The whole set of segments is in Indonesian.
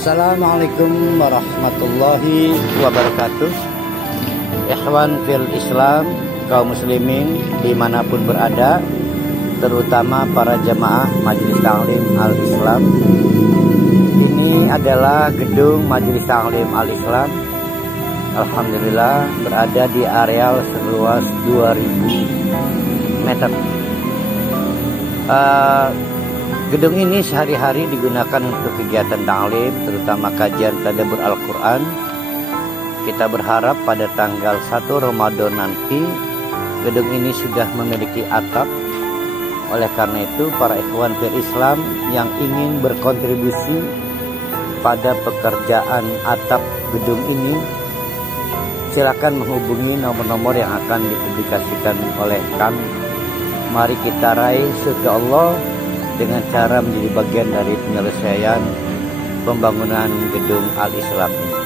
Assalamualaikum warahmatullahi wabarakatuh. Ikhwan fil Islam, kaum muslimin dimanapun berada, terutama para jamaah Majelis Ta'lim Al-Islam. Ini adalah gedung Majelis Ta'lim Al-Islam. Alhamdulillah berada di areal seluas 2000 meter. Gedung ini sehari-hari digunakan untuk kegiatan ta'lim, terutama kajian tadabbur Al-Quran. Kita berharap pada tanggal 1 Ramadan nanti gedung ini sudah memiliki atap. Oleh karena itu, para ikhwan fil Islam yang ingin berkontribusi pada pekerjaan atap gedung ini, silakan menghubungi nomor-nomor yang akan dipublikasikan oleh kami. Mari kita raih surga Allah dengan cara menjadi bagian dari penyelesaian pembangunan gedung Al-Islam ini.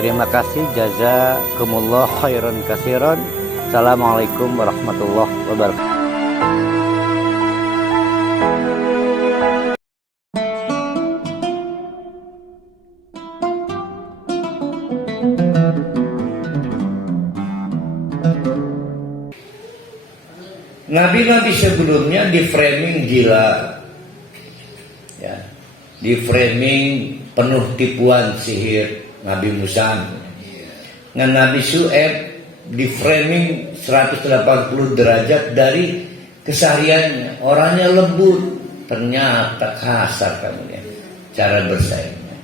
Terima kasih, jazakumullah khairan katsiran. Assalamualaikum warahmatullahi wabarakatuh. Nabi-nabi sebelumnya di framing gila, ya, di framing penuh tipuan sihir. Nabi Musa, Nabi Syuaib di framing 180 derajat dari kesehariannya. Orangnya lembut, ternyata kasar kamunya cara bersaingnya.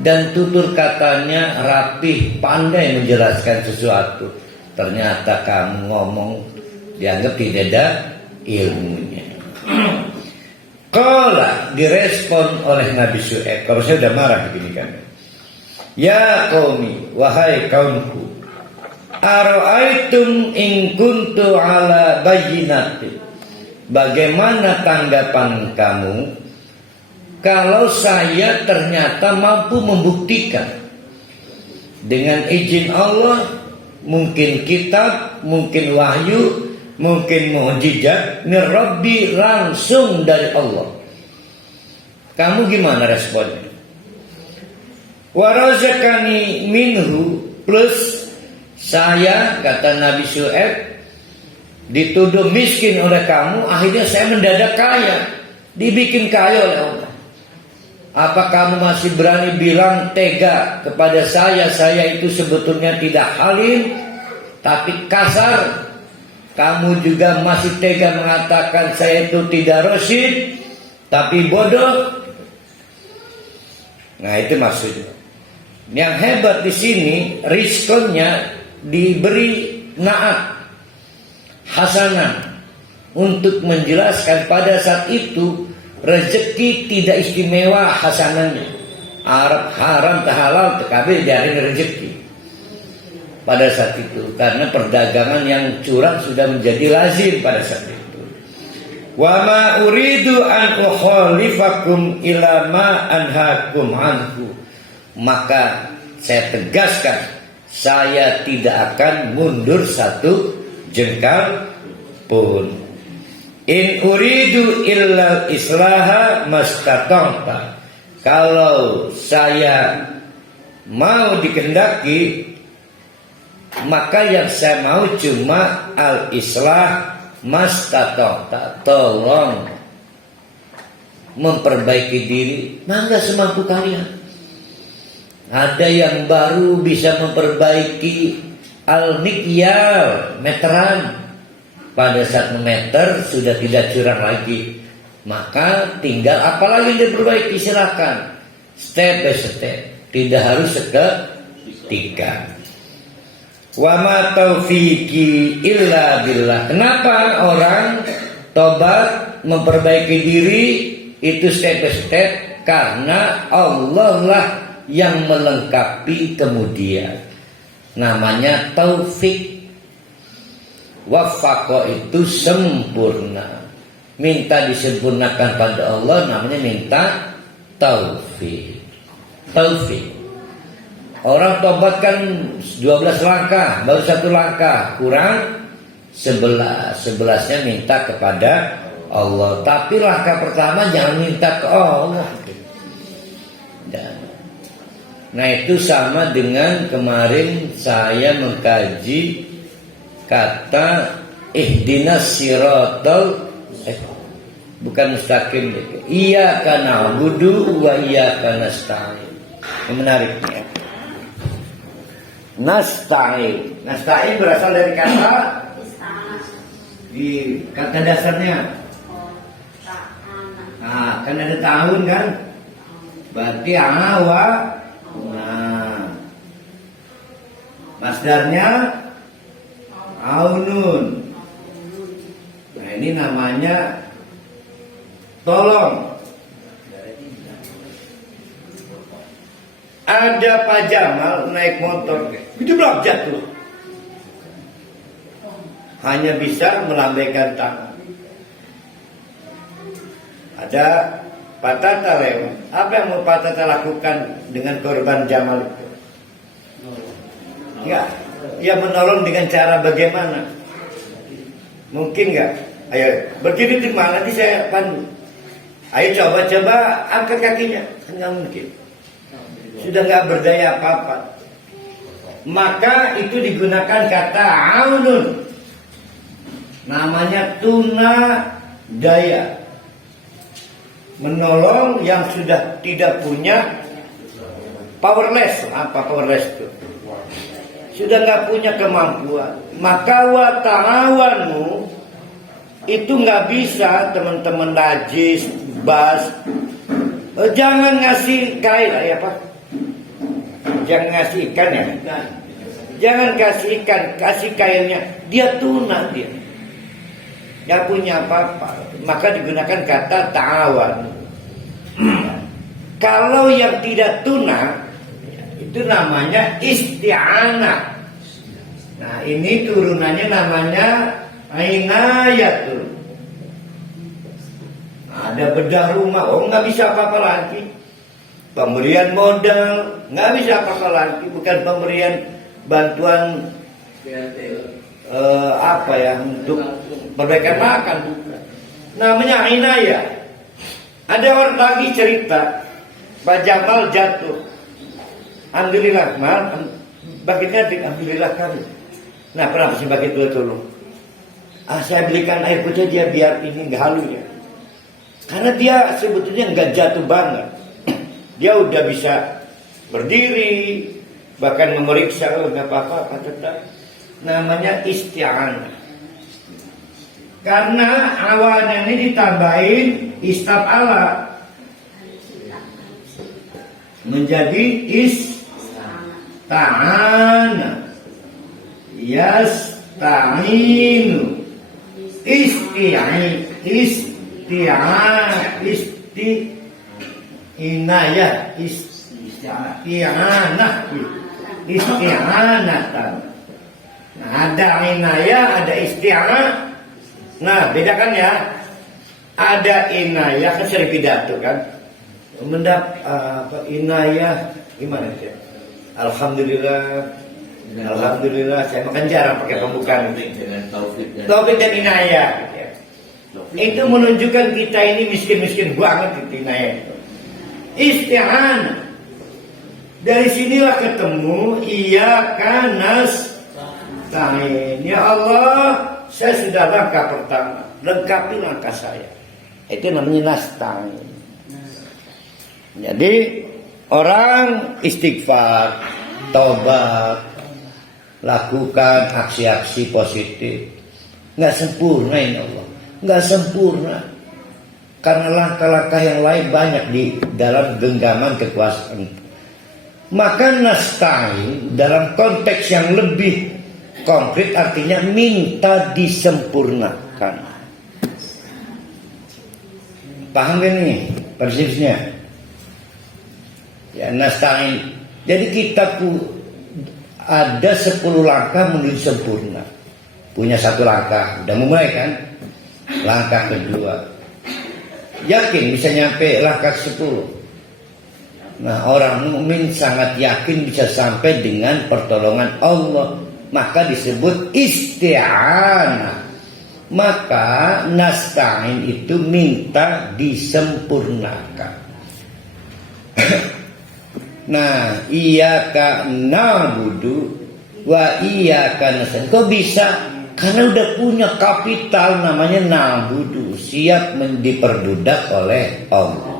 Dan tutur katanya rapih, pandai menjelaskan sesuatu. Ternyata kamu ngomong dianggap tidak ada ilmunya. Qala, direspon oleh Nabi Syuaib. Kalau saya udah marah begini kan. Ya qaumi, wahai kaumku, ara'aitum in kuntu ala bayyinati. Bagaimana tanggapan kamu kalau saya ternyata mampu membuktikan dengan izin Allah, mungkin kitab, mungkin wahyu, mungkin mukjizat min Rabbi, langsung dari Allah. Kamu gimana responnya? Wa razaqani minhu, plus saya, kata Nabi Syuaib, dituduh miskin oleh kamu, akhirnya saya mendadak kaya, dibikin kaya oleh Allah. Apa kamu masih berani bilang tega kepada saya itu sebetulnya tidak halim tapi kasar? Kamu juga masih tega mengatakan saya itu tidak rasyid tapi bodoh. Nah, itu maksudnya. Yang hebat di sini, responnya diberi naat hasanah untuk menjelaskan pada saat itu rezeki tidak istimewa hasanahnya. Arab haram tahalal TKB dari rezeki pada saat itu, karena perdagangan yang curang sudah menjadi lazim pada saat itu. Wa ma uridu an ukhalifakum ila ma anhaakum anhu. Maka saya tegaskan, saya tidak akan mundur satu jengkal pun. In uridu illa islaha mastata'ta. Kalau saya mau dikehendaki, maka yang saya mau cuma al-islah mastata'ta. Tolong memperbaiki diri, mangga semampu kalian. Ada yang baru bisa memperbaiki al-mikyal, meteran. Pada saat meter sudah tidak curang lagi, maka tinggal apalagi yang diperbaiki, silakan. Step by step, tidak harus seketika. Wa ma taufiqi illa billah. Kenapa orang tobat memperbaiki diri itu step by step? Karena Allah lah yang melengkapi kemudian. Namanya taufik. Wafaqo itu sempurna. Minta disempurnakan pada Allah namanya minta taufik. Taufik. Orang tobat kan 12 langkah, baru 1 langkah, kurang 11. 11-nya minta kepada Allah. Tapi langkah pertama jangan minta ke Allah. Nah itu sama dengan kemarin saya mengkaji kata ihdinas siratal bukan mustaqim, iyyaka na'budu wa iyyaka nasta'in. Yang menarik ya. Nasta'in. Nasta'in berasal dari kata di kata dasarnya. Nah, kan ada tahun kan? Berarti awa. Nah, masdarnya aunun. Nah, ini namanya tolong. Ada Pak Jamal naik motor, itu belum jatuh. Hanya bisa melambaikan tangan. Ada Pak Tata lewat. Apa yang mau Pak Tata lakukan dengan korban Jamal itu? Ya, ya menolong dengan cara bagaimana? Mungkin nggak? Ayo berdiri di mana? Nanti saya pandu. Ayo coba angkat kakinya. Nggak mungkin. Sudah nggak berdaya apa-apa. Maka itu digunakan kata aunun. Namanya tuna daya. Menolong yang sudah tidak punya powerless. Apa powerless itu? Sudah nggak punya kemampuan. Maka wa ta'awanu itu nggak bisa teman-teman najis, bas. Jangan ngasih kain, ya Pak. Jangan ngasih ikan ya. Jangan kasih ikan, kasih kainnya. Dia tuna dia. Nggak punya apa-apa. Maka digunakan kata ta'awan. Kalau yang tidak tuna, itu namanya isti'anah. Nah ini turunannya namanya inayatul. Nah, ada bedah rumah, oh nggak bisa apa-apa lagi. Pemberian modal, nggak bisa apa-apa lagi. Bukan pemberian bantuan apa ya untuk perbaikan makan. Namanya inayah. Ada orang lagi cerita, Pak Jamal jatuh. Alhamdulillah, baginya alhamdulillah kami. Nah, kenapa sih bagi tolong? Saya belikan air putih dia biar ini nggak halu ya. Karena dia sebetulnya nggak jatuh banget. Dia udah bisa berdiri, bahkan memeriksa, oh nggak apa-apa, tetap. Namanya isti'anah. Karena awalnya ini ditambahin istaf'ala menjadi ista'ana, yasta'inu, isti'anatan. Nah, ada inayah, ada isti'anah. Nah, bedakan ya. Ada inayah, kan sering pidato kan. Inayah gimana sih? Alhamdulillah, alhamdulillah. Saya makan jarang pakai pembukaan dengan taufik dan inayah. Itu menunjukkan kita ini miskin-miskin banget itu inayah itu. Isti'anah. Dari sinilah ketemu iyyaka nasta'in. Ya Allah, saya sudah langkah pertama, lengkapi langkah saya. Itu namanya nasta'in. Jadi orang istighfar, taubat, lakukan aksi-aksi positif. Nggak sempurna ini Allah, nggak sempurna. Karena langkah-langkah yang lain banyak di dalam genggaman kekuasaan. Maka nasta'in dalam konteks yang lebih konkret artinya minta disempurnakan. Paham kan ini persisnya? Ya, nasta'in. Jadi kita ada 10 langkah menuju sempurna. Punya 1 langkah, udah mulai kan? Langkah kedua. Yakin bisa nyampe langkah 10. Nah, orang mukmin sangat yakin bisa sampai dengan pertolongan Allah. Maka disebut isti'anah. Maka nasta'in itu minta disempurnakan. Nah, iyyaka na'budu wa iyyaka nasta'in. Kok bisa? Karena udah punya kapital namanya na'budu, siap diperbudak oleh Allah.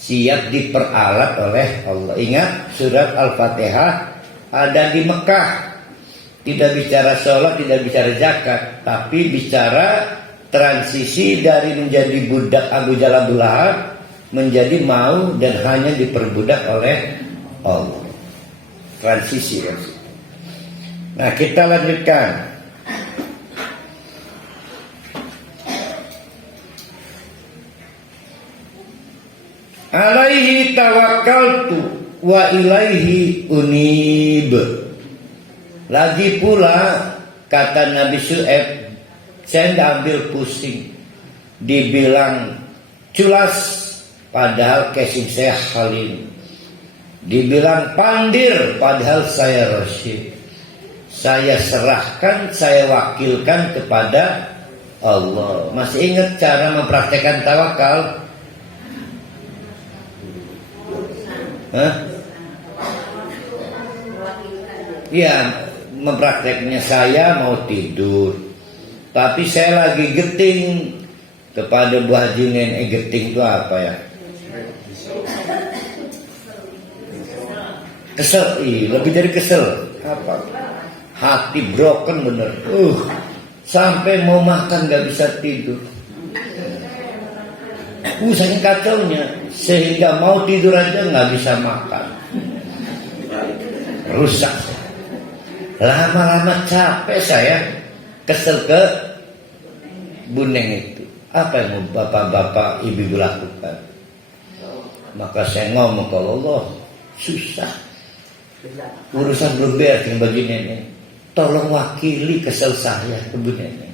Siap diperalat oleh Allah. Ingat surat Al-Fatihah ada di Mekah. Tidak bicara sholat, tidak bicara zakat, tapi bicara transisi dari menjadi budak Abu Jahal Abu Lahab menjadi mau dan hanya diperbudak oleh Allah. Transisi. Nah, kita lanjutkan. Alaihi tawakkaltu wa ilaihi unib. Lagi pula kata Nabi Syuaib, saya tidak ambil pusing. Dibilang culas, padahal casing saya halim. Dibilang pandir, padahal saya rasyid. Saya serahkan, saya wakilkan kepada Allah. Masih ingat cara mempraktekkan tawakal? Ya, memprakteknya saya mau tidur, tapi saya lagi geting kepada Bu Haji Nenek. Geting itu apa ya? Kesel, lebih dari kesel. Apa? Hati broken bener. Sampai mau makan gak bisa tidur. Saking kacaunya, sehingga mau tidur aja nggak bisa makan. Rusak. Lama-lama capek saya, kesel ke Bu Neng itu. Apa yang mau bapak-bapak ibu lakukan? Maka saya ngomong ke Allah, susah. Urusan belum beres dengan baju nenek. Tolong wakili kesel saya ke Bu Nenek.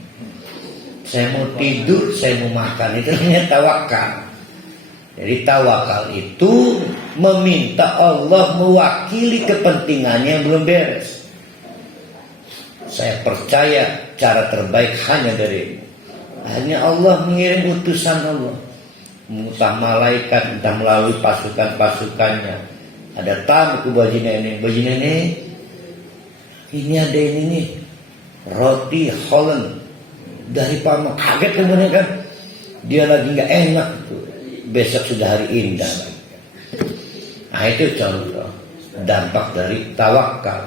Saya mau tidur, saya mau makan. Itu namanya tawakal. Jadi tawakal itu meminta Allah mewakili kepentingannya yang belum beres. Saya percaya cara terbaik hanya dari ini. Hanya Allah mengirim utusan Allah. Entah malaikat, entah melalui pasukan-pasukannya. Ada tamu ke Baji Nenek. Baji Nenek, ini ada ini nih, roti Holland dari Paman. Kaget kemudian kan, dia lagi nggak enak tuh. Besok sudah hari indah lagi. Nah, itu contoh dampak dari tawakal.